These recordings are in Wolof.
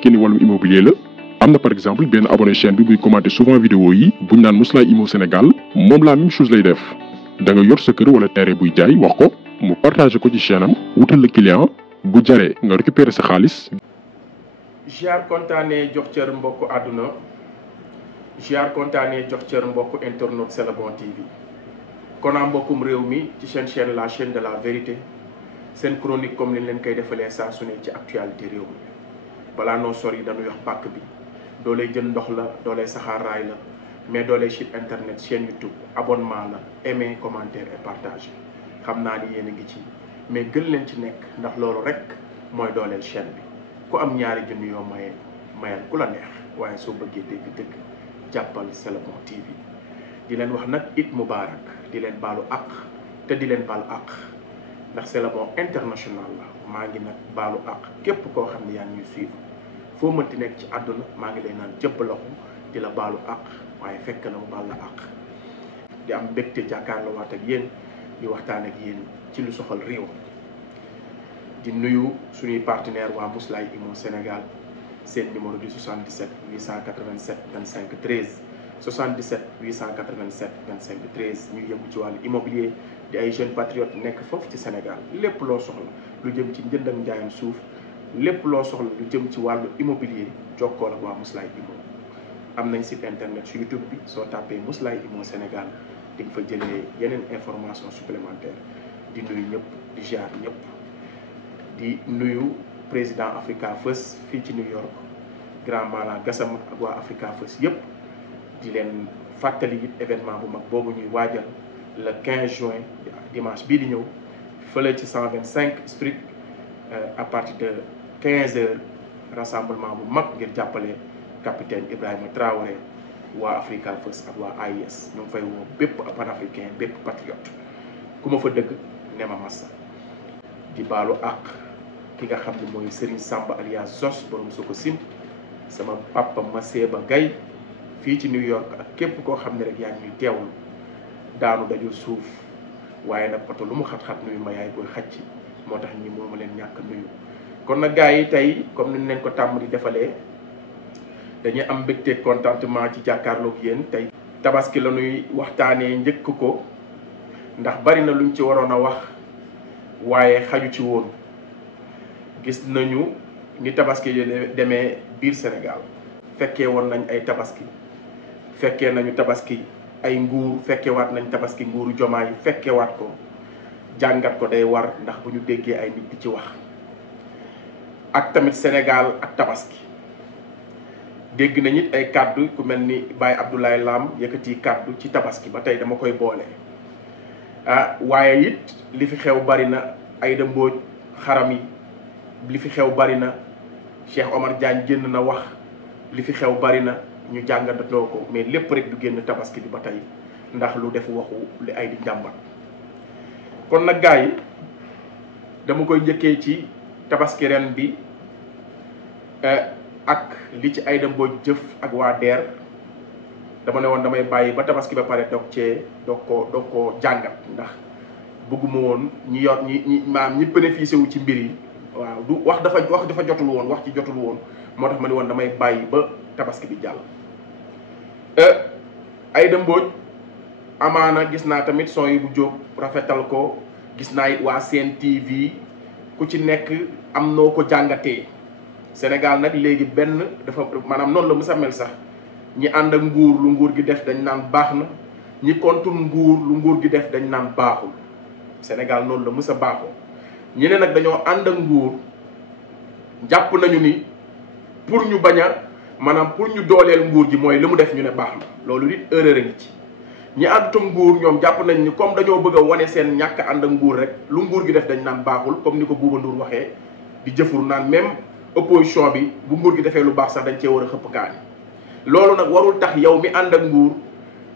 fekkee ni wàllum immobilier la am na par exemple benn abonné chaîne bi buy commenter souvent vidéo yi buñ naan Mouslay Immo Sénégal moom la même chose lay def da nga yor sa kër wala terrain buy jaay wax ko mu partagé ko ci chaîne am wutal la client bu jaree nga récupérer sa xaalis. ziar kontaanee jox cër mbokku àdduna ziar kontaanee jox cër mbokku internaute C'est le bon TV kon a mbokkum réew mi ci seen chaîne la chaîne de la vérité seen chronique comme ni leen koy defalee saa su ne ci actualité réew mi balaa noo sori dañuy wax pàkk bi doolee jën ndox la doolee saxaar raay la mais doolee site internet chaîne YouTube abonnement la aimer commentaire et partager xam naa ni yéen a ngi ci mais gën leen ci nekk ndax loolu rek mooy dooleel chaîne bi ku am ñaari junni yoo mayal ku la neex waaye soo bëggee dégg-dëgg jàppal C'est le bon TV di leen wax nag it mubarak di leen baalu àq te di leen baalu àq ndax C'est le bon international la maa ngi nag baalu àq képp koo xam ne yaa ngi ñuy suivre foo mënti nekk ci àdduna maa ngi lay naan jëpp loxo di la baalu àq waaye fekk na mu baal la àq di am mbégte jàkkaarloo waat ak yéen di waxtaan ak yéen ci lu soxal réew di nuyu suñuy partenaire waa Mouslay Immo Sénégal seen numéro di 77 887 25 13 77 887 25 13 ñu yëngu ci wàllu immobilier di ay jeunes patriotes nekk foofu ci Sénégal lépp loo soxla lu jëm ci njënd ak njaayam suuf lépp loo soxla lu jëm ci wàllu immobilier jokkoo ak waa Mouslay Immo am nañ site internet sur YouTube bi soo tàppee Mouslay Immo Sénégal di nga fa jëlee yeneen information supplémentaire di nuyu ñëpp di ziar ñëpp di nuyu président Africa First fii ci New York Grand Malang Gassama ak waa Africa First yëpp di leen fàttali it événement bu mag boobu ñuy waajal le 15 juin dimanche bii di ñëw fële ci 125 street à partir de 15 heures rassemblement bu mag ngir jàppale capitaine Ibrahima Traoré waa Africa First ak waa AIS ñu ngi fay woo bépp panafricain bépp patriote ku ma fa dëgg ne ma massa di baalu àq ki nga xam ne mooy Serigne Samba alias Zos borom su ko sim sama papa Maseba Gaye fii ci New York ak képp koo xam ne rek yaa ngi ñuy teewlu daanu dajul suuf waaye nag oto lu mu xat-xat nuyu ma yaay booy xacc moo tax ñi mënuma leen ñàkk nuyu kon nag gars yi tey comme ni leen ko tàmm di defalee dañuy am mbégte contentement ci jàkkaarloog yéen tey tabaski la ñuy waxtaanee njëkk ko ndax bari na luñ ci waroon a wax waaye xaju ci woon gis nañu ni tabaski yi demee biir Sénégal fekkee woon nañ ay tabaski fekkee nañu tabaski ay nguur fekkewaat nañ tabaski nguuru Jomaay fekkewaat ko jàngat ko day war ndax bu ñu déggee ay nit di ci wax ak tamit Sénégal ak tabaski dégg nañ it ay kàddu ku mel ni Baye Abdoulaye Lam yëkkati kàddu ci tabaski ba tey dama koy boole waaye it li fi xew bari na Aïda Mbodj xaram yi li fi xew bari na Cheikh Omar Diagne génn na wax li fi xew bari na ñu jàngatoo ko mais lépp rek du génn tabaski bi ba tey ndax lu def waxu li ay di njàmbat kon nag gars yi dama koy njëkkee ci tabaski ren bi ak li ci Aïda Mbodj jëf ak waa DER dama ne woon damay bàyyi ba tabaski ba pare doog koo jàngat ndax bëgguma woon ñi yor ñi maam ñi bénéficié wu ci mbir yi waaw du wax dafa jotul woon wax ci jotul woon moo tax ma ne woon damay bàyyi ba tabaski bi jàll. Aïda Mbodj amaana gis naa tamit son yi bu jóg rafetal ko gis naa it waa Sen TV ku ci nekk am noo ko jàngatee Sénégal nag léegi benn dafa maanaam noonu la mu sa mel sax ñi ànd ak nguur lu nguur gi def dañ naan baax na ñi contre nguur lu nguur gi def dañ naan baaxul Sénégal noonu la mës a baaxoo ñeneen nag dañoo ànd ak nguur jàpp nañu ni pour ñu bañ a maanaam pour ñu dooleel nguur gi mooy li mu def ñu ne baax na loolu nit erreur a ngi ci ñi àndutam nguur ñoom jàpp nañ ni comme dañoo bëgg a wane seen ñàkk ànd ak nguur rek lu nguur gi def dañ naan baaxul comme ni ko Bouba Ndour waxee di jëfur naan même opposition bi bu nguur gi defee lu baax sax dañ cee war a xëpp kaani loolu nag warul tax yow mi ànd ak nguur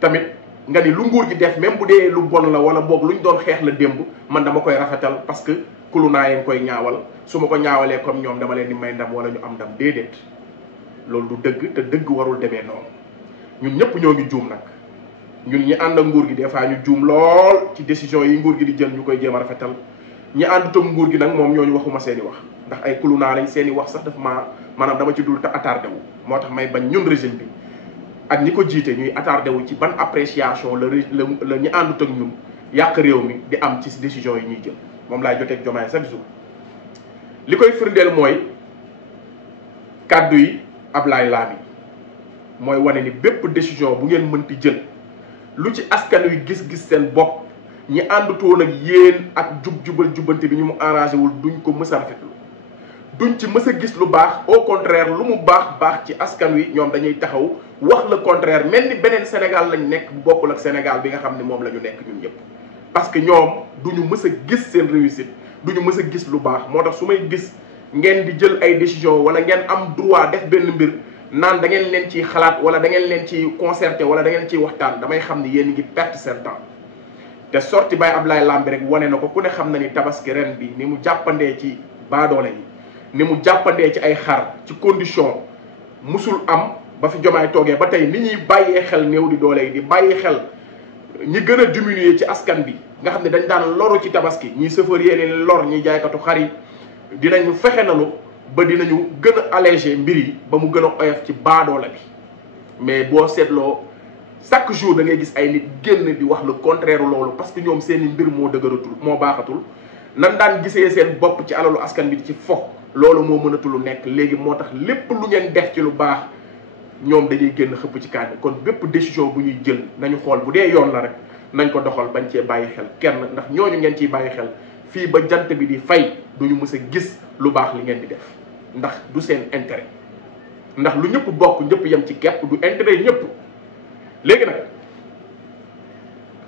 tamit nga ni lu nguur gi def même bu dee lu bon la wala boog luñ doon xeex la démb man dama koy rafetal parce que kulu naa yeen koy ñaawal su ma ko ñaawalee comme ñoom dama leen di may ndam wala ñu am ndam déedéet loolu du dëgg te dëgg warul demee noonu ñun ñëpp ñoo ngi juum nag ñun ñi ànd ak nguur gi des fois ñu juum lool ci décision yi nguur gi di jël ñu koy jéem a rafetal ñi ànd tam nguur gi nag moom ñooñu waxuma seeni wax ndax ay kulunaa lañ seeni wax sax dafa maanaam dama ci dul te attardé wu moo tax may bañ ñun régime bi ak ñi ko jiite ñuy attardé wu ci ban appréciation la ñu àndut ak ñun yàq réew mi di am ci décision yi ñuy jël moom laay jotee ak Diomaye chaque jour li koy firndeel mooy kàddu yi Ablaye Lam mooy wane ni bépp décision bu ngeen mënti jël lu ci askan wi gis-gis seen bopp ñi àndutoon ak yéen ak jubal-jubbante bi ñu mu arrangé wul duñ ko mës a rafetlu duñ ci mës a gis lu baax au contraire lu mu baax ci askan wi ñoom dañuy taxaw wax le contraire mel ni beneen Sénégal lañ nekk bu bokkul ak Sénégal bi nga xam ne moom la ñu nekk ñun ñëpp parce que ñoom duñu mës a gis seen réussite duñu mës a gis lu baax moo tax su may gis ngeen di jël ay décision wala ngeen am droit def benn mbir naan da ngeen leen ciy xalaat wala da ngeen leen ciy concerté wala da ngeen ciy waxtaan damay xam ni yéen ngi perte seen temps te sorti Baye Ablaye Lam bi rek wane na ko ku ne xam na ni tabaski ren bi ni mu jàppandee ci baadoole yi ni mu jàppandee ci ay xar ci condition musul am ba fi Diomaye toogee ba tey ni ñuy bàyyee xel néew di doole yi di bàyyi xel ñi gën a diminuer ci askan bi nga xam ne dañ daan loru ci tabaski ñiy chauffeur yéen lor ñiy jaaykatu xar yi dinañu fexe nanu ba dinañu gën a allégé mbir yi ba mu gën a oyof ci baadoola bi mais boo seetloo chaque jour da ngay gis ay nit génn di wax le contraire loolu parce que ñoom seeni mbir moo dëgëratul moo baaxatul nan daan gisee seen bopp ci alalu askan bi ci fo loolu moo mënatul nekk léegi moo tax lépp lu ngeen def ci lu baax ñoom dañuy génn xëpp ci kaani kon bépp décision bu ñuy jël nañu xool bu dee yoon la rek nañ ko doxal bañ cee bàyyi xel kenn ndax ñooñu ngeen ciy bàyyi xel fii ba jant bi di fay duñu mës a gis lu baax li ngeen di def ndax du seen intérêt ndax lu ñëpp bokk ñëpp yem ci kepp du intérêt ñëpp léegi nag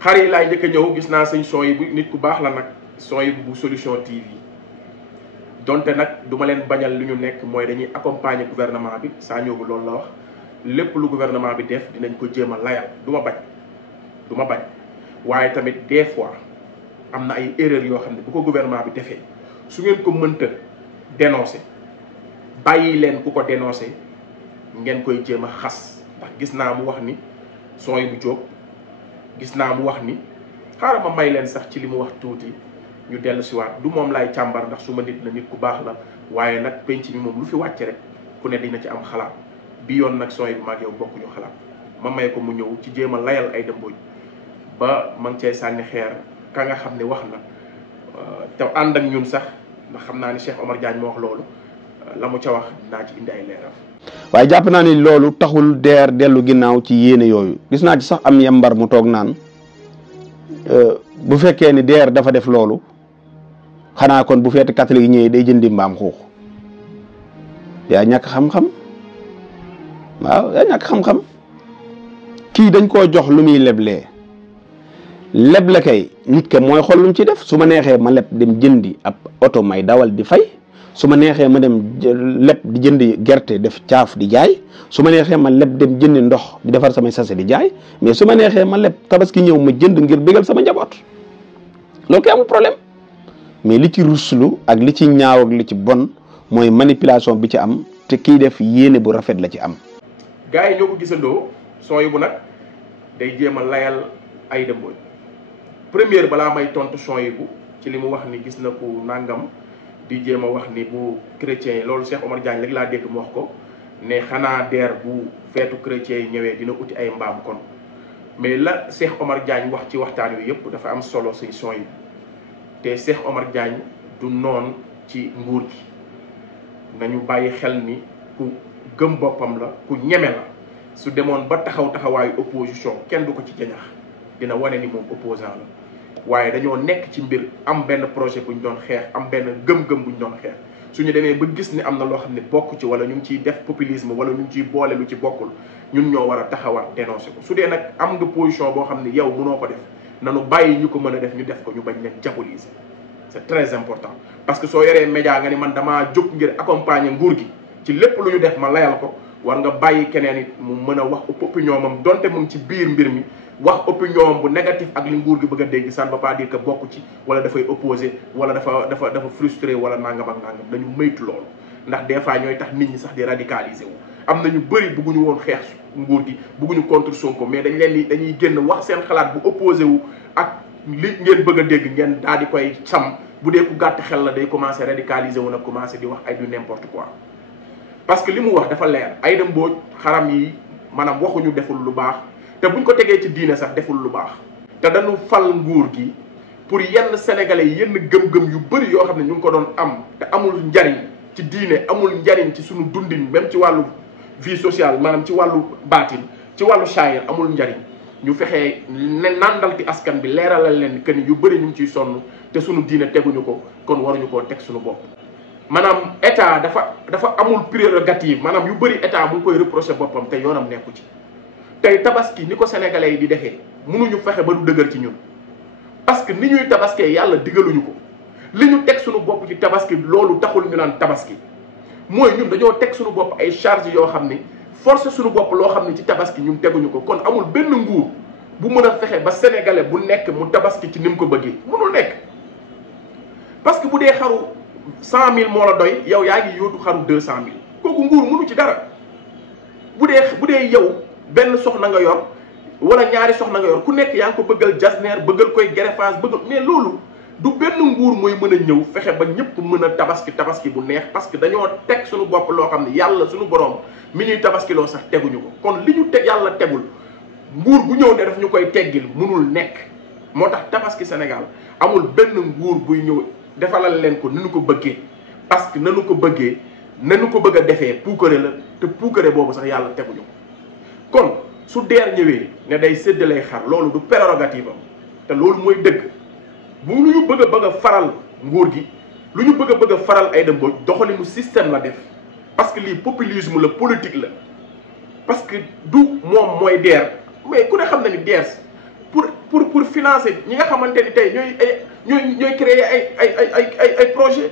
xar yi laay njëkk a ñëw gis naa sëñ son yi bu nit ku baax la nag son yi bu Solution TV donte nag du ma leen bañal li ñu nekk mooy dañuy accompagner gouvernement bi saa ñëw bu loolu la wax lépp lu gouvernement bi def dinañ ko jéem a layal du ma bañ waaye tamit des fois am na ay erreurs yoo xam ne bu ko gouvernement bi defee su ngeen ko mënta dénoncer bàyyi leen ku ko dénoncer ngeen koy jéem a xas ndax gis naa mu wax ni son yi bu jóg gis naa mu wax ni xaaral ma may leen sax ci li mu wax tuuti ñu dellu si waat du moom laay càmbar ndax su ma nit la nit ku baax la waaye nag penc mi moom lu fi wàcce rek ku ne dina ci am xalaat bi yoon nag son yi bu mag yow bokkuñu xalaat ma may ko mu ñëw ci jéem a layal ay dëmbooj ba ma ngi cay sànni xeer ka nga xam ne wax na te ànd ak ñun sax ndax xam naa ni Cheikh Omar Diagne moo wax loolu la mu ca wax dinaa ci indi ay leeral. waaye jàpp naa ni loolu taxul DER dellu ginnaaw ci yéene yooyu gis naa ci sax am yembar mu toog naan bu fekkee ni DER dafa def loolu xanaa kon bu feete catholique yi ñëwee day jëndi mbaam xuux yaa ñàkk xam-xam waaw yaa ñàkk xam-xam kii dañ koo jox lu muy leblee leble kay nit ke mooy xool lu mu ci def su ma neexee ma leb dem jëndi ab oto may dawal di fay su ma neexee ma dem leb di jëndi gerte def caaf di jaay su ma neexee ma leb dem jëndi ndox di defar samay sase di jaay mais su ma neexee ma leb tabaski ñëw ma jënd ngir bégal sama njaboot loolu kay amul problème mais li ci ruslu ak li ci ñaaw ak li ci bon mooy manipulation bi ci am te kii def yéene bu rafet la ci am. gars yi ñoo ko gisandoo son yi bu nag day jéem a layal ay dëmbooj première balaa may tontu son yi bu ci li mu wax ni gis na ku nangam di jéem a wax ni bu chrétien yi loolu Cheikh Omar Diagne léegi laa dégg mu wax ko ne xanaa DER bu feetu chrétien yi ñëwee dina uti ay mbaam kon mais la Cheikh Omar Diagne wax ci waxtaan wi yëpp dafa am solo si son yi te Cheikh Omar Diagne du noon ci nguur gi nañu bàyyi xel ni ku gëm boppam la ku ñeme la su demoon ba taxawaayu opposition kenn du ko ci jañax dina wane ni moom opposant la waaye dañoo nekk ci mbir am benn projet bu ñu doon xeex am benn gëm-gëm bu ñu doon xeex suñu demee ba gis ni am na loo xam ne bokk ci wala ñu ngi ciy def populisme wala ñu ngi ciy boole lu ci bokkul ñun ñoo war a taxawaat dénoncé ko su dee nag am nga position boo xam ne yow mënoo ko def nanu bàyyi ñu ko mën a def ñu def ko ñu bañ leen diaboliser c'est très important parce que soo yoree média nga ni man damaa jóg ngir accompagner nguur gi ci lépp lu ñu def ma layal ko war nga bàyyi keneen it mu mën a wax opinion moom donte mu ngi ci biir mbir mi wax opinion bu négatif ak li nguur gi bëgg a dégg ça ne veut pas dire que bokk ci wala dafay opposé wala dafa frustré wala nangam ak nangam dañu moytu loolu ndax des fois ñooy tax nit ñi sax di radicaliser wu am na ñu bëri bëgguñu woon xeex nguur gi bëgguñu contre Sonko mais dañuy génn wax seen xalaat bu opposé wu ak li ngeen bëgg a dégg ngeen daal di koy sam bu dee ku gàtt xel la day commencé radicaliser wu na commencé di wax ay du n'importe quoi. parce que li mu wax dafa leer Aïda Mbodj xaram yi maanaam waxuñu deful lu baax te buñ ko tegee ci diine sax deful lu baax te dañu fal nguur gi pour yenn sénégalais yenn gëm-gëm yu bëri yoo xam ne ñu ngi ko doon am te amul njariñ ci diine amul njariñ ci suñu dundin même ci wàllu vie sociale maanaam ci wàllu baatin ci wàllu shaayir amul njariñ ñu fexee ne nandal ci askan bi leeralal leen que ni yu bëri ñu ngi ciy sonn te suñu diine teguñu ko kon waruñu koo teg suñu bopp. maanaam état dafa amul prérogative maanaam yu bëri état mu ngi koy reproché boppam te yoonam nekku ci tey tabaski ni ko sénégalais yi di defee mënuñu fexe ba du dëgër ci ñun parce que ni ñuy tabaskee yàlla digaluñu ko li ñu teg suñu bopp ci tabaski loolu taxul ñu naan tabaski mooy ñun dañoo teg suñu bopp ay charge yoo xam ni force suñu bopp loo xam ni ci tabaski ñun teguñu ko kon amul benn nguur bu mën a fexe ba sénégalais bu nekk mu tabaski ci ni mu ko bëggee mënul nekk parce que bu dee xaru 100 000 moo la doy yow yaa ngi yóotu xaru 200 000 kooku nguur mënu ci dara bu dee yow benn soxna nga yor wala ñaari soxna nga yor ku nekk yaa ngi ko bëggal jasneer bëggal koy greffage bëggal mais loolu du benn nguur mooy mën a ñëw fexe ba ñëpp mën a tabaski bu neex parce que dañoo teg suñu bopp loo xam ne yàlla suñu borom mi ñuy tabaski loo sax teguñu ko kon li ñu teg yàlla tegul nguur bu ñëw ne daf ñu koy teggil mënul nekk moo tax tabaski Sénégal amul benn nguur buy ñëw defalal leen ko ni ñu ko bëggee parce que nanu ko bëggee nanu ko bëgg a defee puukare la te puukare boobu sax yàlla teguñu ko kon su deer ñëwee ne day séddalee xar loolu du prérogative am te loolu mooy dëgg bu lu ñu bëgg a faral nguur gi lu ñu bëgg a faral Aïda Mbodj doxalinu système la def parce que lii populisme la politique la parce que du moom mooy deer mais ku ne xam na ni deer pour financer ñi nga xamante ni tey ñooy créer ay projet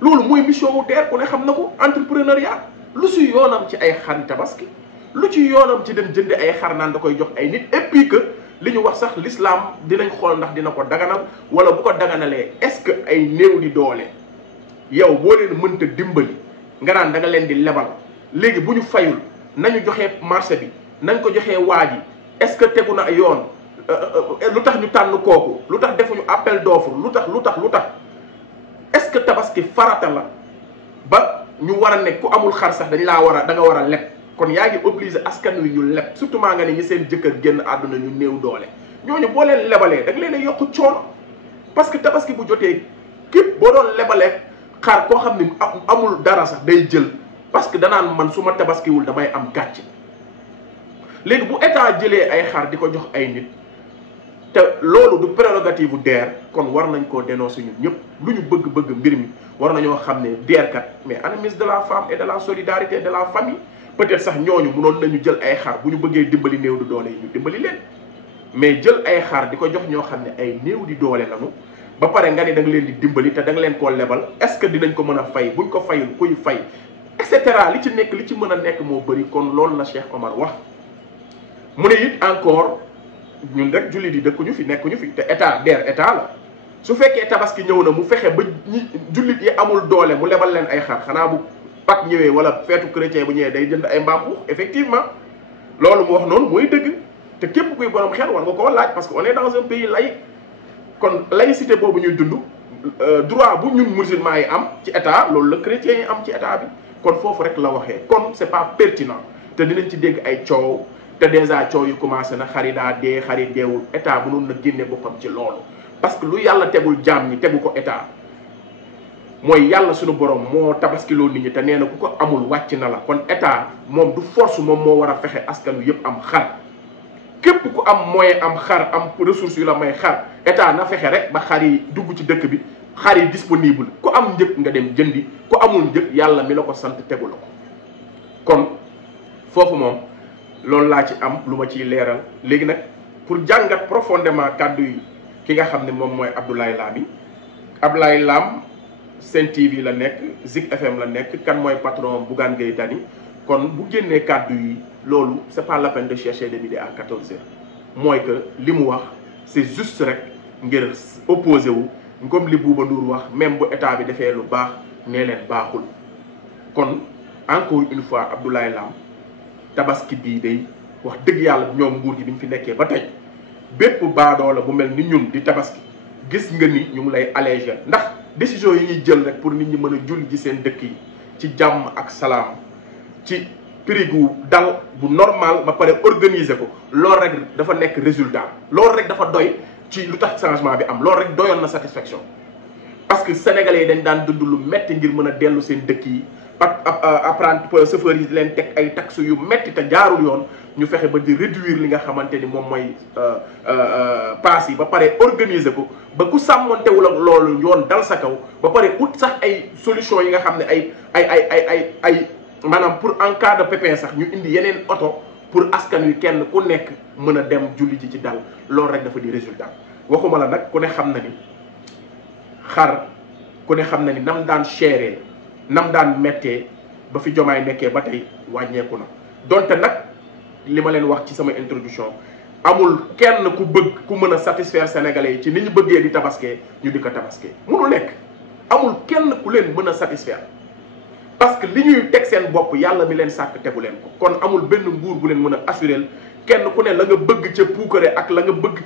loolu mooy mission wu deer ku ne xam na ko entrepreneuriat lu ci yoonam ci ay xari tabaski lu ci yoonam ci dem jënd ay xar naan da koy jox ay nit et puis que li ñu wax sax l'islam dinañ xool ndax dina ko daganal wala bu ko daganalee est-ce que ay néew di doole yow boo leen mënta dimbali nga naan da nga leen di lebal léegi bu ñu fayul nañu joxee marché bi nañ ko joxee waa ji est-ce que tegu na yoon lu tax ñu tànn kooku lu tax defuñu appel d'offre lu tax est-ce que tabaski farata la ba ñu war a nekk ku amul xar sax dañ laa da nga war a leb kon yaa ngi obligé askan wi ñu leb surtout maa nga ne ñi seen jëkkër génn àdduna ñu néew doole ñooñu boo leen lebalee da nga leen a yokk coono parce que tabaski bu jotee képp boo doon lebalee xar koo xam ne amul dara sax day jël parce que danaan man su ma tabaskiwul damay am gàcce léegi bu état jëlee ay xar di ko jox ay nit te loolu du prérogative bu DER kon war nañ koo dénoncer ñun ñëpp lu ñu bëgg mbir mi war nañoo xam ne DER kat mais ana ministre de la femme et de la solidarité de la famille peut-être sax ñooñu mënoon nañu jël ay xar bu ñu bëggee dimbali néew di doole yi ñu dimbali leen mais jël ay xar di ko jox ñoo xam ne ay néew di doole lañu ba pare nga ne da nga leen di dimbali te da nga leen koo lebal est-ce que dinañ ko mën a fay buñ ko fayul kuy fay et cetera li ci nekk li ci mën a nekk moo bëri kon loolu la Cheikh Omar wax mu ne it encore ñun rek jullit yi dëkkuñu fi nekkuñu fi te état DER état la su fekkee tabaski ñëw na mu fexe ba ñi jullit yi amul doole mu lebal leen ay xar xanaa bu Pâques ñëwee wala feetu chrétien bu ñëwee day jënd ay mbaam xuux effectivement loolu mu wax noonu mooy dëgg te képp kuy borom xel war nga koo laaj parce que on est dans un pays laïque kon laïcité boobu ñuy dund droit bu ñun musulmans yi am ci état loolu la chrétiens yi am ci état bi kon foofu rek la waxee kon c'est pas pertinent te dinañ ci dégg ay coow te déjà coow yu commencé na xari daa dee xari deewul état mënoon na génne boppam ci loolu parce que lu yàlla tegul jaam ñi tegu ko état mooy yàlla suñu borom moo tabaskiloo nit ñi te nee na ku ko amul wàcc na la kon état moom du force moom moo war a fexe askan wi yëpp am xar képp ku am moyen am xar am ressources yu la may xar état na fexe rek ba xar yi dugg ci dëkk bi xar yi disponible ku am njëg nga dem jëndi ku amul njëg yàlla mi la ko sant tegu la ko kon foofu moom loolu laa ci am lu ma ciy leeral léegi nag pour jàngat profondément kàddu yi ki nga xam ne moom mooy Abdoulaye Lam yi Abdoulaye Lam Sen TV la nekk Zik FM la nekk kan mooy patron Bougane Gueye Dany kon bu génnee kàddu yi loolu c'est pas la peine de chercher de midi à 14h mooy que li mu wax c'est juste rek ngir opposé wu comme li Bouba Ndour wax même bu état bi defee lu baax nee leen baaxul kon encore une fois Abdoulaye Lam tabaski bii day wax dëgg yàlla ñoom nguur gi bi ñu fi nekkee ba tey bépp baadoola bu mel ni ñun di tabaski gis nga ni ñu ngi lay alléger ndax décision yi ñuy jël rek pour nit ñi mën a julli ji seen dëkk yi ci jàmm ak salaam ci prix gu dal bu normal ba pare organiser ko loolu rek dafa nekk résultat loolu rek dafa doy ci lu tax changement bi am loolu rek doyoon na satisfaction parce que sénégalais yi dañ daan dund lu metti ngir mën a dellu seen dëkk yi apprenti chauffeur yi di leen teg ay taxes yu metti te jaarul yoon ñu fexe ba di réduire li nga xamante ni moom mooy paas yi ba pare organiser ko ba ku sàmmantewul ak loolu yoon dal sa kaw ba pare ut sax ay solution yi nga xam ne ay maanaam pour en cas de pépin sax ñu indi yeneen oto pour askan wi kenn ku nekk mën a dem julli ji ci dal loolu rek dafa di résultat waxuma la nag ku ne xam na ni xar ku ne xam na ni nam daan chéré nam daan méttee ba fi Diomaye nekkee ba tey wàññeeku na donte nag li ma leen wax ci sama introduction amul kenn ku bëgg ku mën a satisfaire sénégalais yi ci ni ñu bëggee di tabaskee ñu di ko tabaskee munul nekk amul kenn ku leen mën a satisfaire parce que li ñuy teg seen bopp yàlla mi leen sàkk tegu leen ko kon amul benn nguur bu leen mën a assurer kenn ku ne la nga bëgg ca puukare ak la nga bëgg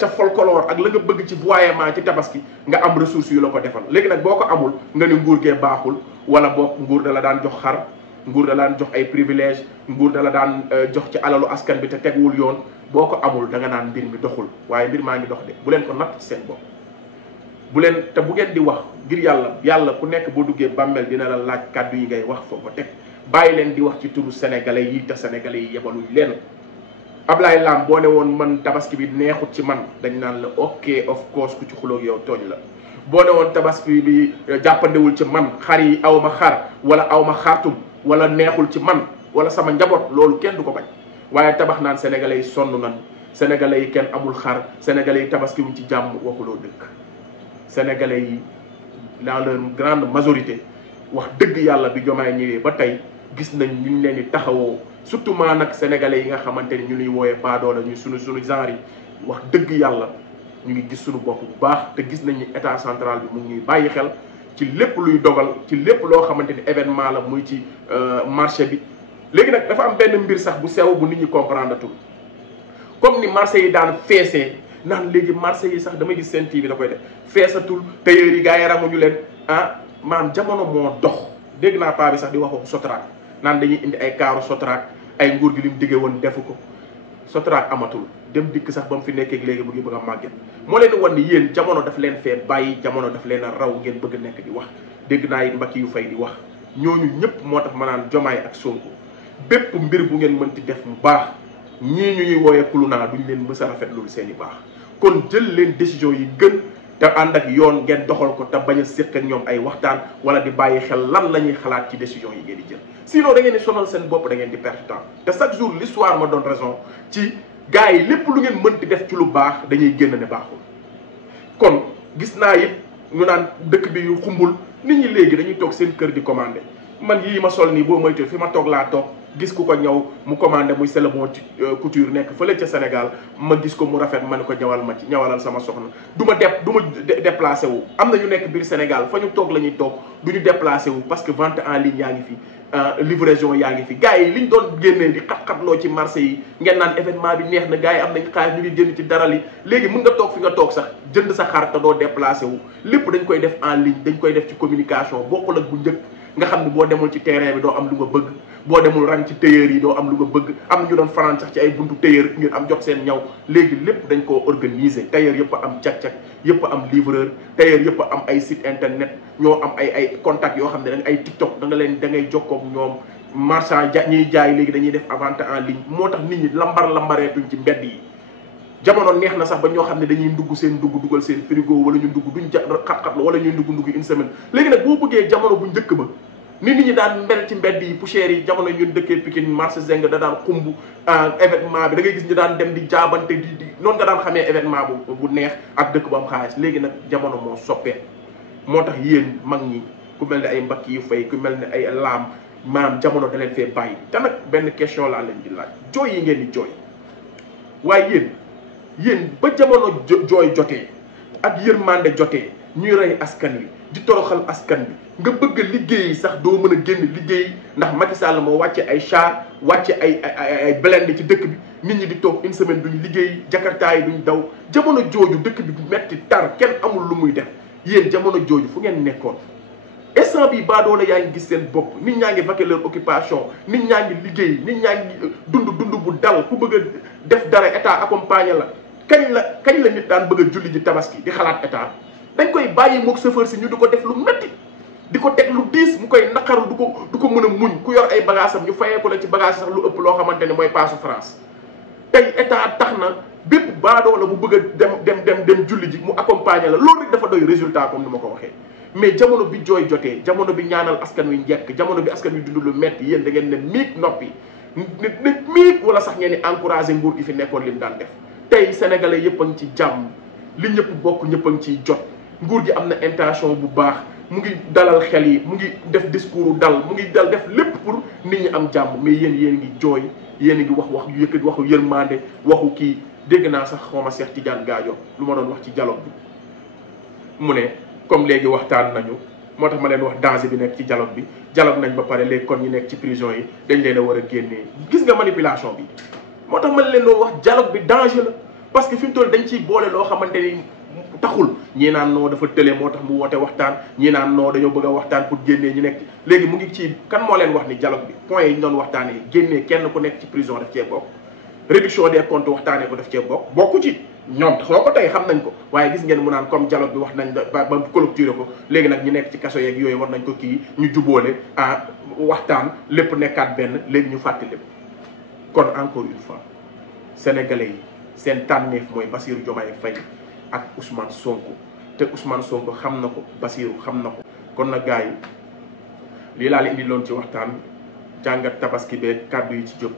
ca folklore ak la nga bëgg ci voyement ci tabaski nga am ressources yu la ko defal léegi nag boo ko amul nga ni nguur gee baaxul wala boog nguur da la daan jox xar nguur da la daan jox ay privilège nguur da la daan jox ci alalu askan bi te teguwul yoon boo ko amul da nga naan mbir mi doxul waaye mbir maa ngi dox de bu leen ko natt ci seen bopp bu leen te bu ngeen di wax ngir yàlla ku nekk boo duggee bàmmeel dina la laaj kàddu yi ngay wax foo ko teg bàyyi leen di wax ci turu sénégalais yi te sénégalais yi yebaluñ leen Ablaye Lam boo ne woon man tabaski bi neexut ci man dañ naan la ok of course ku ci xuloog yow tooñ la boo ne woon tabaski bi jàppandewul ci man xar yi aw ma xar wala aw ma xartum wala neexul ci man wala sama njaboot loolu kenn du ko bañ waaye tabax naan sénégalais yi sonn nan sénégalais yi kenn amul xar sénégalais yi tabaski wuñ ci jàmm waxuloo dëkk sénégalais yi dans leur grande majorité wax dëgg yàlla bi Diomaye ñëwee ba tey gis nañ ñu leen di taxawoo surtout maa nag sénégalais yi nga xamante ni ñu nuy wooyee baadoola ñu sunu genre yi wax dëgg yàlla ñu ngi gis suñu bopp bu baax te gis nañ ni état central bi mu ngi ñuy bàyyi xel ci lépp luy dogal ci lépp loo xamante ni événement la muy ci marché bi léegi nag dafa am benn mbir sax bu sew bu nit ñi comprendre tul comme ni marché yi daan feesee naan léegi marché yi sax damay gis seen TV da koy def feesatul tailleur yi gars yi ramuñu leen maanaam jamono moo dox dégg naa paa bi sax di wax waxu Sotrac naan dañuy indi ay kaaru Sotrac ay nguur gi li mu diggee woon defu ko Sotrac amatul dem dikk sax ba mu fi nekkee léegi mu ngi bëgg a màgget moo leen di wan ni yéen jamono daf leen fee bàyyi jamono daf leen a raw ngeen bëgg nekk di wax dégg naa it Mbacke yu fay di wax ñooñu ñëpp moo tax ma naan Diomaye ak Sonko bépp mbir bu ngeen mënti def mu baax ñii ñu ñuy wooyee kulunaa duñ leen mës a rafetlu seen i baax kon jël leen décision yi gën te ànd ak yoon ngeen doxal ko te bañ a séq ak ñoom ay waxtaan wala di bàyyi xel lan la ñuy xalaat ci décision yi ngeen di jël sinon da ngeen di sonal seen bopp da ngeen di perdre temps te chaque jour l'histoire me donne raison ci gars yi lépp lu ngeen mënti def ci lu baax dañuy génn ne baaxul kon gis naa it ñu naan dëkk bi yu xumbul nit ñi léegi dañuy toog seen kër di commandé man yii ma sol nii boo moytu fi ma toog laa toog gis ku ko ñëw mu commandé muy C'est le bon couture nekk fële ca Sénégal ma gis ko mu rafet ma ne ko ñawal ma ci ñawalal sama soxna du ma déplacé wu am na ñu nekk biir Sénégal fa ñu toog la ñuy toog du ñu déplacé wu parce que vente en ligne yaa ngi fi livraison yaa ngi fi gars yi liñ doon génnee di xat-xatloo ci marché yi ngeen naan événement bi neex na gars yi am nañ xaalis ñu ngi génn ci dara li léegi mën nga toog fi nga toog sax jënd sa xar te doo déplacé wu lépp dañ koy def en ligne dañ koy def ci communication bokkul ak bu njëkk nga xam ne boo demul ci terrain bi doo am lu nga bëgg boo demul rang ci tailleur yi doo am lu nga bëgg am na ñu doon fanaan sax ci ay buntu tailleur ngir am jot seen ñaw léegi lépp dañ koo organiser tailleur yëpp a am cag-cag yëpp a am livreur tailleur yëpp a am ay site internet ñoo am ay contact yoo xam ne da nga ay TikTok da ngay jokkoo ak ñoom marchand ñiy jaay léegi dañuy def vente en ligne moo tax nit ñi lambareetuñ ci mbedd yi jamono neex na sax ba ñoo xam ne dañuy ndugg seen dugg dugal seen frigo wala ñu ndugg duñ xat-xat wala ñuy ndugg une semaine léegi nag boo bëggee jamono bu njëkk ba nit ñi daan mbel ci mbedd yi poussière yi jamono ñun dëkkee Pikine marché Zeng da daan xumb événement bi da ngay gis ñu daan dem di jaabante di noonu nga daan xamee événement bu neex ak dëkk bu am xaalis léegi nag jamono moo soppee moo tax yéen mag ñi ku mel ne ay Mbacke yu fay ku mel ne ay Lam maanaam jamono da leen fee bàyyi te nag benn question laa leen di laaj jooy yi ngeen di jooy waaye yéen ba jamono jooy jotee ak yërmande jotee ñuy rey askan wi di toroxal askan bi nga bëgg liggéey sax doo mën a génn liggéey ndax Macky Sall moo wàcce ay char wàcce ay blindé ci dëkk bi nit ñi di toog une semaine duñ liggéey jakarta yi duñ daw jamono jooju dëkk bi metti tar kenn amul lu muy def yéen jamono jooju fu ngeen nekkoon instant bi baadoola yaa ngi gis seen bopp nit ñaa ngi vaquer leur occupation nit ñaa ngi liggéey nit ñaa ngi dund bu dal ku bëgg a def dara état accompagner la kañ la nit daan bëgg a julli ji tabaski di xalaat état dañ koy bàyyi mook chauffeur si ñu di ko def lu métti di ko teg lu diis mu koy naqaru du ko mën a muñ ku yor ay bagages am ñu fayee ko la ci bagage sax lu ëpp loo xamante ne mooy paasu France tey état tax na bépp baadoola bu bëgg a dem julli ji mu accompagner la loolu rek dafa doy résultat comme ni ma ko waxee mais jamono bi jooy jotee jamono bi ñaanal askan wi njekk jamono bi askan wi dund lu metti yéen da ngeen ne miig noppi nit miig wala sax ngeen di encouragé nguur gi fi nekkoon li mu daan def tey sénégalais yëpp a ngi ci jàmm li ñëpp bokk ñëpp a ngi ciy jot nguur gi am na intention bu baax mu ngi dalal xel yi mu ngi def discours dal mu ngi def lépp pour nit ñi am jàmm mais yéen ngi jooy yéen a ngi wax yu yëkkati waxu yërmande waxu kii dégg naa sax xawma Cheikh Tidiane Gadio lu ma doon wax ci dialogue bi mu ne comme léegi waxtaan nañu moo tax ma leen wax danger bi nekk ci dialogue nañ ba pare léegi kon ñu nekk ci prison yi dañ leen a war a génnee gis nga manipulation bi moo tax ma leen doon wax dialogue bi danger la parce que fi mu toll dañ ciy boole loo xamante ni taxul ñii naan non dafa tële moo tax mu woote waxtaan ñii naan non dañoo bëgg a waxtaan pour génnee ñu nekk léegi mu ngi ci kan moo leen wax ni dialogue bi point yi ñu doon waxtaanee génnee kenn ku nekk ci prison daf cee bokk réduction des comptes waxtaanee ko daf cee bokku ci ñoom soo ko tey xam nañ ko waaye gis ngeen mu naan comme dialogue bi wax nañ ba clôturer ko léegi nag ñu nekk ci kaso yeeg yooyu war nañ ko kii ñu jubóole waxtaan lépp nekkaat benn léegi ñu fàtte lépp kon encore une fois sénégalais yi seen tànneef mooy Bassirou Diomaye Faye ak Ousmane Sonko te Ousmane Sonko xam na ko Bassirou xam na ko kon nag gars yi lii laa la indi loon ci waxtaan jàngat tabaski beeg kàddu yi ci jóg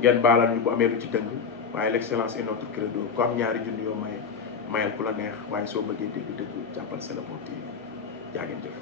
ngeen baalal ñu bu amee lu ci dëng waaye l'excellence est notre credo ku am ñaari junni yoo mayal ku la neex waaye soo bëggee dégg dëgg jàppal C'est le Bon TV jaa ngeen jëf